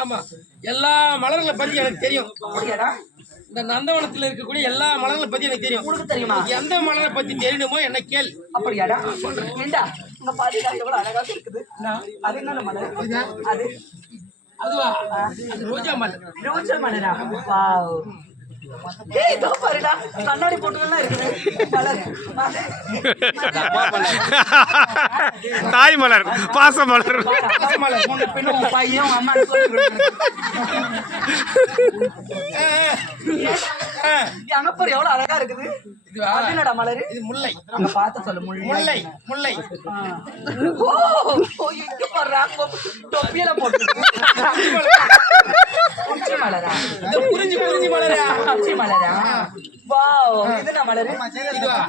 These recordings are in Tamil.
ஆமா, எல்லா மலர்களை பத்தி எனக்கு தெரியும். இந்த நந்தவனத்துல இருக்கக்கூடிய எல்லா மலர்களை பத்தி எனக்கு தெரியும். உங்களுக்கு தெரியுமா? எந்த மலரை பத்தி தெரியணுமோ என்ன கேள். அப்படியாடா? ஏண்டா உங்க பாதியில எவ்வளவு அழகாக இருக்குது. அது என்ன மலர்? அது அதுவா? ரோஜா மலர். ரோஜா மலரா? வாவ். ஏய் இதோ பாருடா, கண்ணாடி போட்டுலாம் இருக்குது மலர். தாய் மலர், பாச மலர். பாச மலர். உங்க பெண்ணும் பையன் அம்மான்னு சொல்லிட்டு அங்க பாரு எவ்வளவு அழகா இருக்குது. அது என்னடா மலர்? இது முல்லை. அங்க பார்த்து சொல்லு. முல்லை. முல்லை. ஓ இங்க பாருடா, தொப்பியில போட்டு குறிஞ்சி மலரா? இது குறிஞ்சி மலரா? குறிஞ்சி மலரா? வாவ். இது என்ன மலர்? இதுவா?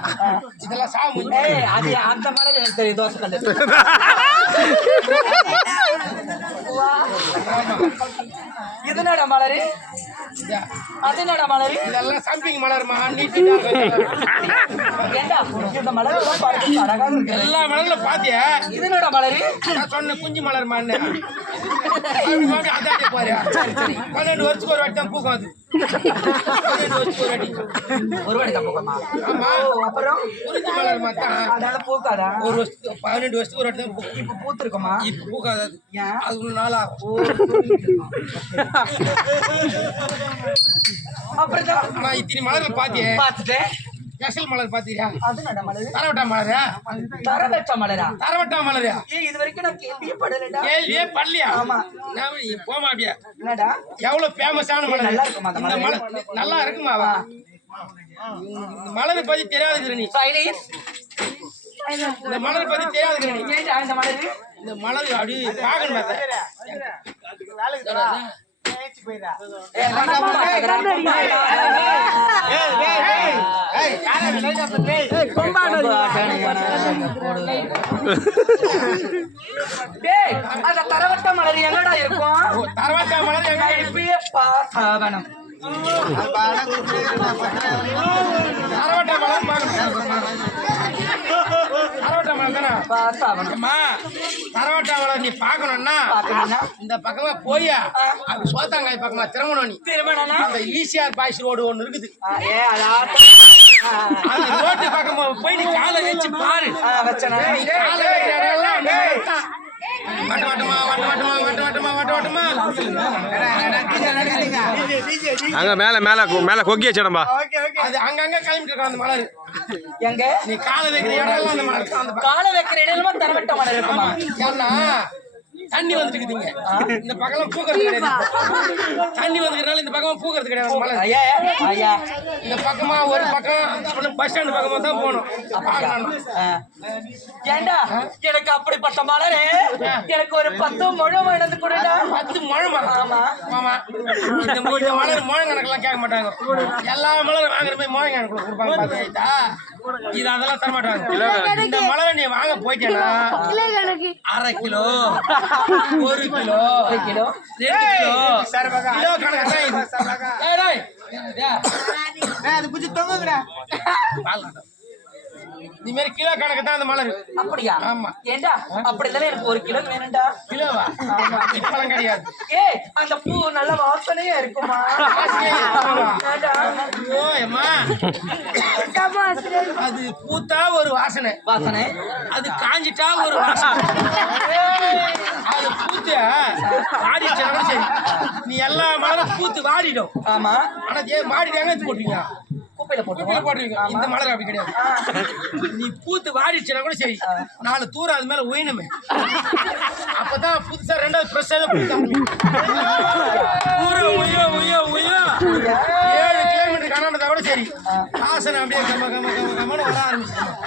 இதெல்லாம் சாமு. ஏய் அது அந்த மலர் எனக்கு தெரியும், தோசை கல்லு. இது என்னடா மலர்? அது என்னடா மலர்? இதெல்லாம் சம்பிங் மலர்மா. நீட்டா ஏண்டா இந்த மலர் பார்த்து அழகா இருக்கு. எல்லா மலர்களும் பாத்தியா? இது என்னடா மலர்? நான் சொன்ன குஞ்சு மலர்மான்னு அதாடி பாரு. சரி 12 வருஷத்துக்கு ஒரு வாட்டி தான் பூக்கும். அது 12 வருஷத்துக்கு ஒரு வாட்டி தான் பூக்குமா? ஆமா. அப்புறம் குறிஞ்சி மலர் மாத்தான் அதனால பூக்காதா? ஒரு வருஷத்துக்கு 12 வருஷத்துக்கு ஒரு வாட்டி தான் பூக்கும். இப்ப பூத்துருக்குமா? இப்ப பூக்காது. அது ஒரு நாள் ஆகும். அப்படிதான் நான் இத்தனை மலர்கள் பாத்தியே. பார்த்துட்டேன். கேசல் மலர் பாத்தீங்களா? அது நட மலர். தரவட்டா மலரா? தரவட்ட மலரா? தரவட்டா மலரா? ஏய் இது வரைக்கும் நான் கேள்வியே படலடா. கேள்வியே படலையா? ஆமா. நான் போமா அப்படியே. என்னடா? எவ்வளவு ஃபேமஸான மலர். நல்லா இருக்குமா அந்த மலர்? நல்லா இருக்குமாவா? மலரை பத்தி தெரியாதுங்கற நீ. சைனீஸ். இந்த மலரை பத்தி தெரியாதுங்கற நீ. ஏண்டா இந்த மலர்? இந்த மலர் அப்படி பாக்கணும் அத. அந்த தரவட்ட மலர் எங்கடா இருக்கும்? தரவட்ட மலர் எங்க இப்பயே பாத்தாகணும். தரவட்ட மலர் பாக்கணும். தரவட்ட மலர் தானே பாத்தாகணும். அம்மா, தரவட்ட மலர் நீ பாக்கணும்னா இந்த பக்கமா போயா அது சோத்தாங்காய் பக்கமா திருமணம். நீ திருமணம்னா அந்த ஈசிஆர் பாய்ஸ் ரோடு ஒண்ணு இருக்குது. அந்த ரோட்டு பக்கமா போய் நீ காலை வச்சு பாரு. வச்சனா காலை வைக்கிற இடம்லாம் வட்ட வட்டமா வட்ட வட்டமா வட்ட வட்டமா வட்ட வட்டமா அங்க மேல மேல மேல கொக்கி வச்சடம்பா. அது அங்கங்க கிளம்பிட்டு இருக்க அந்த மலர். எங்க நீ காலை வைக்கிற இடம் அந்த மலர். அந்த காலை வைக்கிற இடம்லாம் தரவட்ட மலர் இருக்குமா? ஏன்னா தண்ணி வந்துட்டுக்குதுங்க. இந்த பக்கம் பூக்கிறது கிடையாது. தண்ணி வந்துக்கிறனால இந்த பக்கமா பூக்கிறது கிடையாது மலர். இந்த பக்கமா ஒரு பக்கம் பஸ் ஸ்டாண்ட் பக்கமா தான் போகணும். ஏண்டா எனக்கு அப்படிப்பட்ட மலரு எனக்கு ஒரு 10 முழம் எடுத்து கொடுடா. 10 முழம்? ஆமா ஆமா. இந்த மலர் முழம் கணக்கெல்லாம் கேட்க மாட்டாங்க. எல்லா மலரும் வாங்குற போய் முழம் கணக்கு கொடுப்பாங்க. பாத்தீங்களா? இது அதெல்லாம் தர மாட்டாங்க. இந்த மலரை நீ வாங்க போயிட்டேன்னா 1/2 கிலோ 1 கிலோ 2 கிலோ கிலோ கணக்கு தான் இது. அது புடிச்சு தொங்குங்கடா. இந்த மாதிரி கிலோ கணக்கு தான் அந்த மலர். அப்படியா? ஆமா. ஏண்டா அப்படி இல்ல எனக்கு 1 கிலோ வேணும்டா. கிலோவா? இப்பலாம் கிடையாது. ஏய் அந்த பூ நல்ல வாசனையா இருக்குமா? ஓ அம்மா, அது பூத்தா ஒரு வாசனை. அது காஞ்சிட்டா ஒரு வாசனை. அது பூத்து வாடிடுச்சுனா சரி. நீ எல்லா மலரும் பூத்து வாடிடும். ஆமா. ஆனா மாடிட்டாங்க போட்டுருங்க. குப்பையில போட்டுருவீங்க. இந்த மலர் அப்படி கிடையாது. நீ பூத்து வாடிடுச்சுனா கூட சரி, 4 தூரம் அது மேல உயணுமே. அப்பதான் புதுசா 2வது ஃப்ரெஷ்ஷாக பூத்த முடியும். தூரம் உய 7 கிலோமீட்டர் காணாமதா கூட சரி, வாசனை அப்படியே கம கம கம கமன்னு வர ஆரம்பிச்சிடும்.